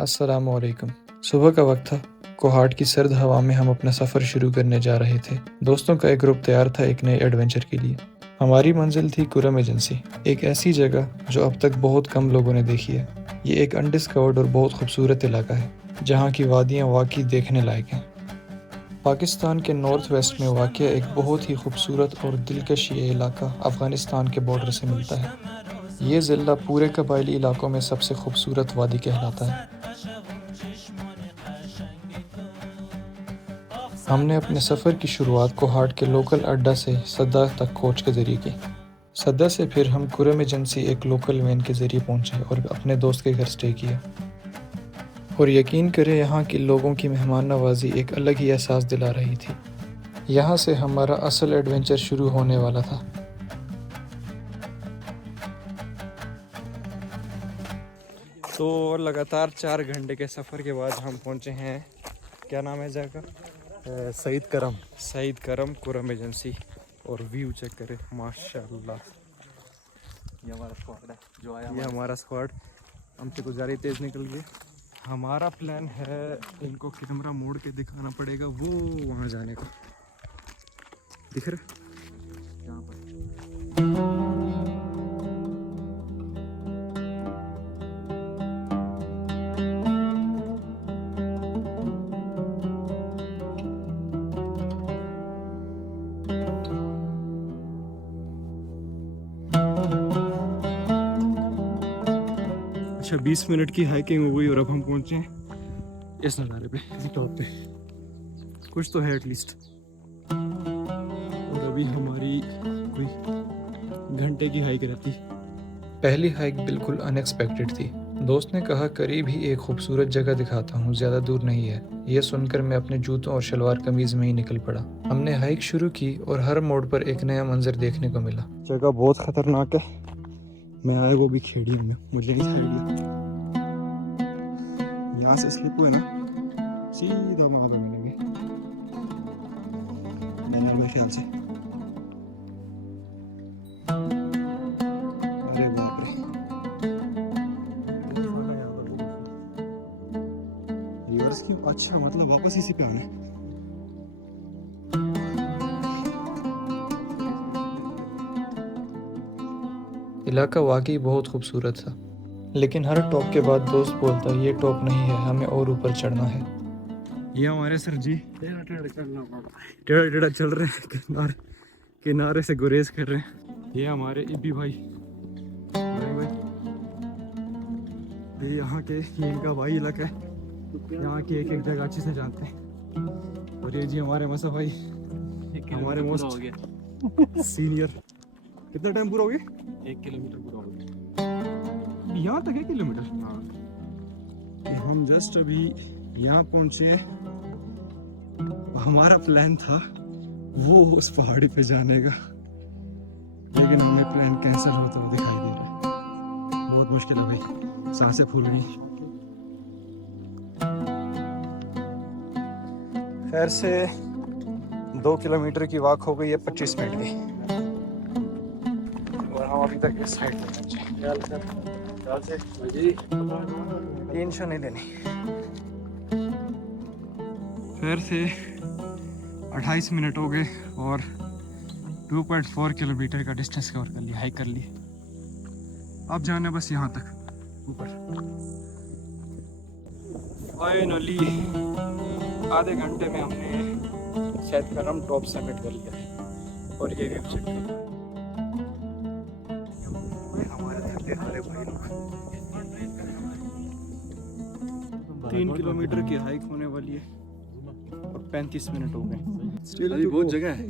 अस्सलामुअलैकुम। सुबह का वक्त था। कोहाट की सर्द हवा में हम अपना सफ़र शुरू करने जा रहे थे। दोस्तों का एक ग्रुप तैयार था एक नए एडवेंचर के लिए। हमारी मंजिल थी कुरम एजेंसी, एक ऐसी जगह जो अब तक बहुत कम लोगों ने देखी है। ये एक अनडिस्कवर्ड और बहुत खूबसूरत इलाका है, जहाँ की वादियाँ वाकई देखने लायक हैं। पाकिस्तान के नॉर्थ वेस्ट में वाक़ एक बहुत ही खूबसूरत और दिलकश ये इलाका अफ़गानिस्तान के बॉर्डर से मिलता है। ये ज़िला पूरे कबायली इलाकों में सबसे खूबसूरत वादी कहलाता है। हमने अपने सफ़र की शुरुआत कोहाट के लोकल अड्डा से सद्दा तक कोच के ज़रिए की। सद्दा से फिर हम कुरम एजेंसी एक लोकल वैन के ज़रिए पहुंचे और अपने दोस्त के घर स्टे किया। और यकीन करें, यहाँ के लोगों की मेहमान नवाजी एक अलग ही एहसास दिला रही थी। यहाँ से हमारा असल एडवेंचर शुरू होने वाला था। तो लगातार 4 घंटे के सफ़र के बाद हम पहुँचे हैं, क्या नाम है जगह का? सईद करम कुरम एजेंसी। और व्यू चेक करें, माशाल्लाह। ये हमारा स्क्वाड हमसे कुछ ज़्यादा तेज़ निकल गए। हमारा प्लान है, इनको कैमरा मोड़ के दिखाना पड़ेगा वो वहाँ जाने को। दिख रहा यहाँ पर। अच्छा, 20 मिनट की हाइकिंग हो गई और अब हम पहुंचे हैं इस नज़ारे पे, इस टॉप पे। कुछ तो है एटलीस्ट। और अभी हमारी कोई घंटे की हाइक रहती। पहली हाइक बिल्कुल अनएक्सपेक्टेड थी। दोस्त ने कहा करीब ही एक खूबसूरत जगह दिखाता हूँ, ज़्यादा दूर नहीं है। ये सुनकर मैं अपने जूतों और शलवार कमीज़ में ही निकल पड़ा। हमने हाइक शुरू की और हर मोड़ पर एक नया मंजर देखने को मिला। जगह बहुत खतरनाक है। मैं आया वो भी खेड़ियों में, मुझे नहीं था आइडिया। यहाँ से स्लिप हुए ना, सीधा वहाँ पे मिलेंगे मेरे ख्याल से। अरे बाप रे, रिवर्स की। अच्छा, मतलब वापस इसी पे आना है। इलाका वाकई बहुत खूबसूरत था, लेकिन हर टॉप के बाद दोस्त बोलता ये टॉप नहीं है, हमें और ऊपर चढ़ना है। ये हमारे सर जी टेढ़ा टेढ़ा चल रहे हैं, किनारे से गुरेज कर रहे हैं। ये हमारे इबी भाई, ये यहाँ के, ये इनका भाई इलाका है। यहाँ की एक एक जगह अच्छे से जानते हैं। और ये जी हमारे मसा भाई, हमारे मोस्ट सीनियर। कितना टाइम पूरा हो गया? 1 किलोमीटर पूरा हो गया। यहाँ तक 1 किलोमीटर? हाँ। हम जस्ट अभी यहाँ पहुँचे। हमारा प्लान था वो उस पहाड़ी पे जाने का, लेकिन हमें प्लान कैंसिल होता हुआ दिखाई दे रहा है। बहुत मुश्किल है भाई, सांसें फूल गई। खैर से 2 किलोमीटर की वॉक हो गई है 25 मिनट की, और हम अभी तक इस साइड पे टेंशन नहीं लेनी। खैर से 28 मिनट हो गए और 2.4 किलोमीटर का डिस्टेंस कवर कर लिया, हाइक कर ली। अब जाना बस यहाँ तक ऊपर। फाइनली आधे घंटे में हमने सईद करम टॉप समिट कर लिया। और ये व्यू चेक करो, हमारे थके हारे भाई लोग। 3 किलोमीटर की हाइक होने वाली है और 35 मिनट हो गए। अभी बहुत जगह है।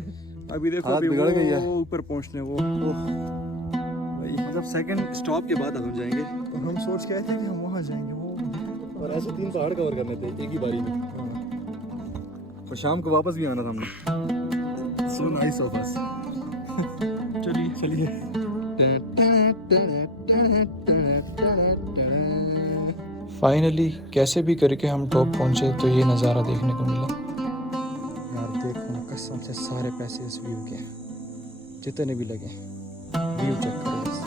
अभी देखो, अभी बिगड़ गई है ऊपर पहुंचने। वो भाई, मतलब सेकंड स्टॉप के बाद हम जाएंगे। और हम सोच के आए थे कि हम वहाँ जाएंगे, वो और ऐसे 3 पहाड़ कवर करने थे एक ही बारी में। और शाम को वापस भी आना था हमने। So nice of us. चलिए। फाइनली कैसे भी करके हम टॉप पहुंचे तो ये नज़ारा देखने को मिला। यार देखो ना, कसम से सारे पैसे इस व्यू के, जितने भी लगे। व्यू चेक करो बस।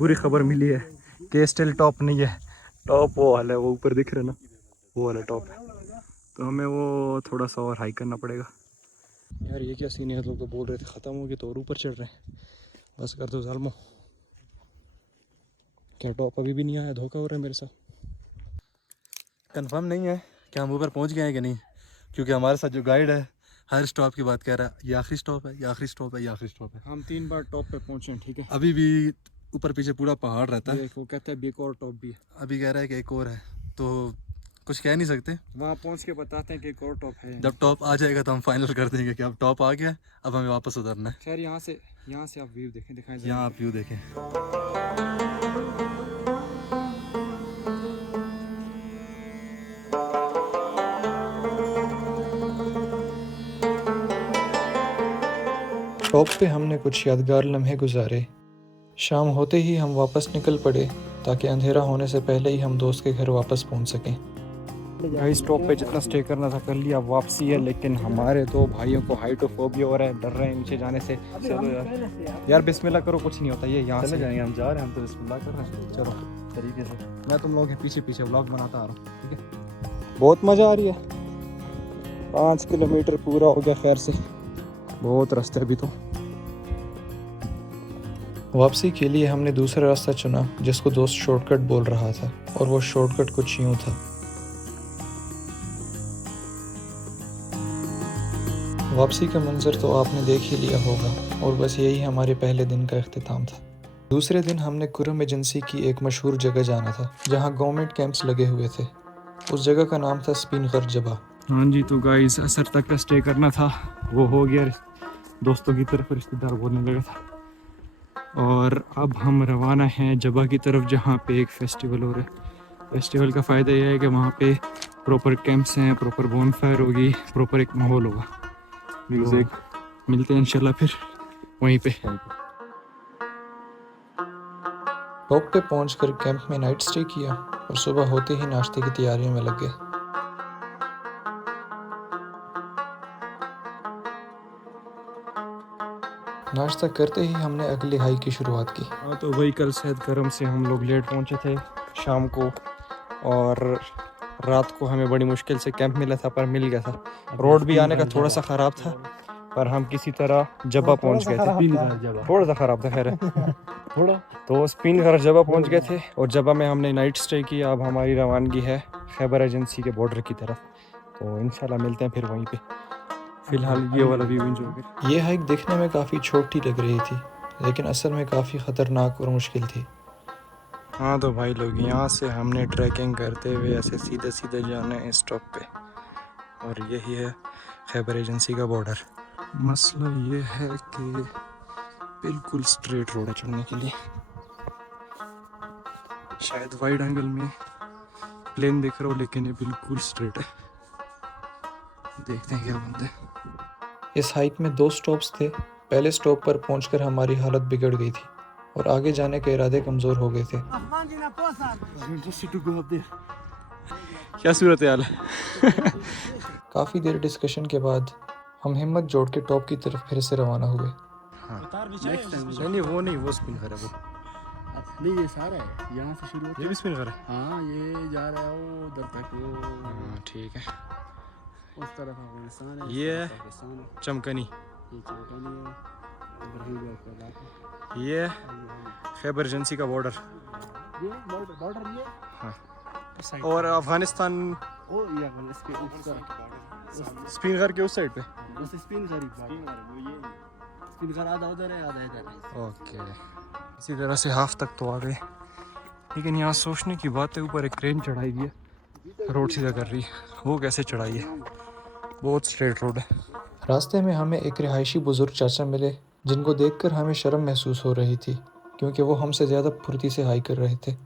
बुरी खबर मिली है कि स्टिल टॉप नहीं है। टॉप वो वाला है, वो ऊपर दिख रहा है ना, वो वाला टॉप है। तो हमें वो थोड़ा सा और हाइक करना पड़ेगा। यार ये क्या सीन है, लोग तो बोल रहे थे ख़त्म हो गए तो और ऊपर चढ़ रहे हैं। बस कर दो ज़ालमो, क्या टॉप अभी भी नहीं आया? धोखा हो रहा है मेरे साथ। कंफर्म नहीं है कि हम ऊपर पहुंच गए हैं कि नहीं, क्योंकि हमारे साथ जो गाइड है हर स्टॉप की बात कह रहा है, ये आखिरी स्टॉप है, ये आखिरी स्टॉप है, ये आखिरी स्टॉप है। हम 3 बार टॉप पे पहुंचे हैं, ठीक है। अभी भी ऊपर पीछे पूरा पहाड़ रहता है। वो कहता है एक और टॉप भी है। अभी कह रहा है कि एक और है, तो कुछ कह नहीं सकते। वहाँ पहुँच के बताते हैं कि एक और टॉप है। जब टॉप आ जाएगा तो हम फाइनल कर देंगे कि अब टॉप आ गया, अब हमें वापस उतरना है। खैर यहाँ से आप व्यू देखें, दिखाएं जरा। यहाँ आप व्यू देखें। टॉप पे हमने कुछ यादगार लम्हे गुजारे। शाम होते ही हम वापस निकल पड़े ताकि अंधेरा होने से पहले ही हम दोस्त के घर वापस पहुंच सकें। गाइस टॉप पे जितना स्टे करना था कर लिया, वापसी है। लेकिन हमारे दो भाइयों को हाइड्रोफोबिया हो रहा है, डर रहे हैं नीचे जाने से। चलो यार बिस्मिल्लाह करो, कुछ नहीं होता। ये यहाँ से जाएंगे, हम जा रहे हैं, हम तो बिस्मिल्लाह कर रहे हैं। चलो तरीके से मैं तुम लोगों के पीछे पीछे व्लॉग बनाता आ रहा हूँ, ठीक है। बहुत मज़ा आ रही है। 5 किलोमीटर पूरा हो गया खैर से, बहुत रास्ते अभी तो। वापसी के लिए हमने दूसरा रास्ता चुना जिसको दोस्त शॉर्टकट बोल रहा था, और वो शॉर्टकट कुछ यूँ था। वापसी का मंजर तो आपने देख ही लिया होगा, और बस यही हमारे पहले दिन का इख्तिताम था। दूसरे दिन हमने कुरम एजेंसी की एक मशहूर जगह जाना था जहाँ गवर्नमेंट कैंप्स लगे हुए थे। उस जगह का नाम था स्पिन घर जबा। हाँ जी, तो गाइस असर तक का स्टे करना था, वो हो गया। दोस्तों की तरफ रिश्तेदार बोलने लगा था। और अब हम रवाना हैं जबा की तरफ, जहाँ पे एक फेस्टिवल हो रहा है। फेस्टिवल का फ़ायदा यह है कि वहाँ पे प्रॉपर कैंप्स हैं, प्रॉपर बोनफायर होगी, प्रॉपर एक माहौल होगा, म्यूज़िक। मिलते हैं इंशाल्लाह फिर वहीं पे। टॉप पे पहुंचकर कैंप में नाइट स्टे किया और सुबह होते ही नाश्ते की तैयारियों में लग गए। नाश्ता करते ही हमने अगली हाइक की शुरुआत की। हाँ, तो वही कल शायद गर्म से हम लोग लेट पहुँचे थे शाम को, और रात को हमें बड़ी मुश्किल से कैंप मिला था, पर मिल गया था। रोड भी आने का थोड़ा सा ख़राब था, पर हम किसी तरह जबा पहुंच गए थे। थोड़ा सा ख़राब था खैर थोड़ा। तो स्पिन घर जबा पहुंच गए थे, और जबा में हमने नाइट स्टे किया। अब हमारी रवानगी है खैबर एजेंसी के बॉर्डर की तरफ, तो इंशाल्लाह मिलते हैं फिर वहीं पे। फ़िलहाल ये वाला व्यू एंजॉय करें। ये हाइक देखने में काफ़ी छोटी लग रही थी, लेकिन असल में काफ़ी ख़तरनाक और मुश्किल थी। हाँ तो भाई लोग, यहाँ से हमने ट्रैकिंग करते हुए ऐसे सीधे सीधे जाना है स्टॉप पे, और यही है खैबर एजेंसी का बॉर्डर। मसला ये है कि बिल्कुल स्ट्रेट रोड है चढ़ने के लिए। शायद वाइड एंगल में प्लेन दिख रहा हो, लेकिन ये बिल्कुल स्ट्रेट है। देखते हैं क्या बनता है। इस हाइक में 2 स्टॉप्स थे। पहले स्टॉप पर पहुंचकर हमारी हालत बिगड़ गई थी और आगे जाने के इरादे कमज़ोर हो गए थे। क्या सूरत हाल है? काफ़ी देर डिस्कशन के बाद हम हिम्मत जोड़ के टॉप की तरफ फिर से रवाना हुए। नहीं वो नहीं, वो स्पिन कर है वो। नहीं ये सारा है, यहाँ से शुरू होता ये भी स्पिन कर है। हाँ ये जा रहा है वो उधर तक, वो हाँ ठीक है। उस तरफ अफगानिस्तान है, ये इस तरफ पाकिस्तान है, चमकनी, ये चमकनी है, इब्राहिम का इलाका, ये खैबर एजेंसी का बॉर्डर। ये बॉर्डर ये हाँ, और अफगानिस्तान ओ ये इसके उस तरफ स्पिन घर के उस साइड पे। बस स्पिन करीब वो ये स्पिन कर आधा उधर है आधा इधर है। ओके, इसी तरह से हाफ तक तो आ गए। लेकिन यहाँ सोचने की बात है, ऊपर एक क्रेन चढ़ाई हुई है, रोड सीधा कर रही है। वो कैसे चढ़ाई है? बहुत स्ट्रेट रोड है। रास्ते में हमें एक रिहायशी बुजुर्ग चाचा मिले, जिनको देखकर हमें शर्म महसूस हो रही थी क्योंकि वो हमसे ज़्यादा फुर्ती से हाइक कर रहे थे।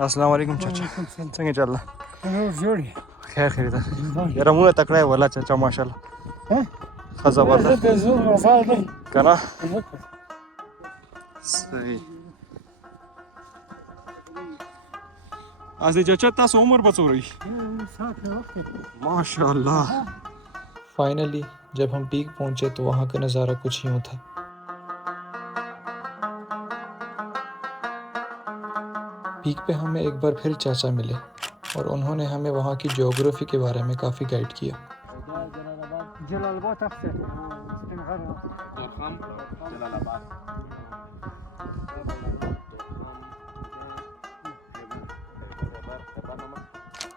अस्सलाम वालेकुम चाचा, संगे चल खैर खरीदा यार मुँह तकड़ा है वाला चाचा माशाल्लाह। खजा बात कना सही। आज चाचा तास उम्र बचो रही माशाल्लाह। फाइनली जब हम पीक पहुंचे तो वहाँ का नज़ारा कुछ यूँ था। पीक पे हमें एक बार फिर चाचा मिले और उन्होंने हमें वहाँ की ज्योग्राफी के बारे में काफ़ी गाइड किया। जलालाबाद अक्सर जलालाबाद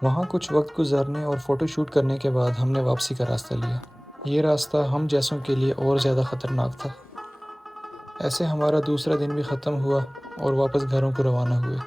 वहाँ कुछ वक्त गुजारने और फ़ोटो शूट करने के बाद हमने वापसी का रास्ता लिया। ये रास्ता हम जैसों के लिए और ज़्यादा ख़तरनाक था। ऐसे हमारा दूसरा दिन भी ख़त्म हुआ और वापस घरों को रवाना हुए।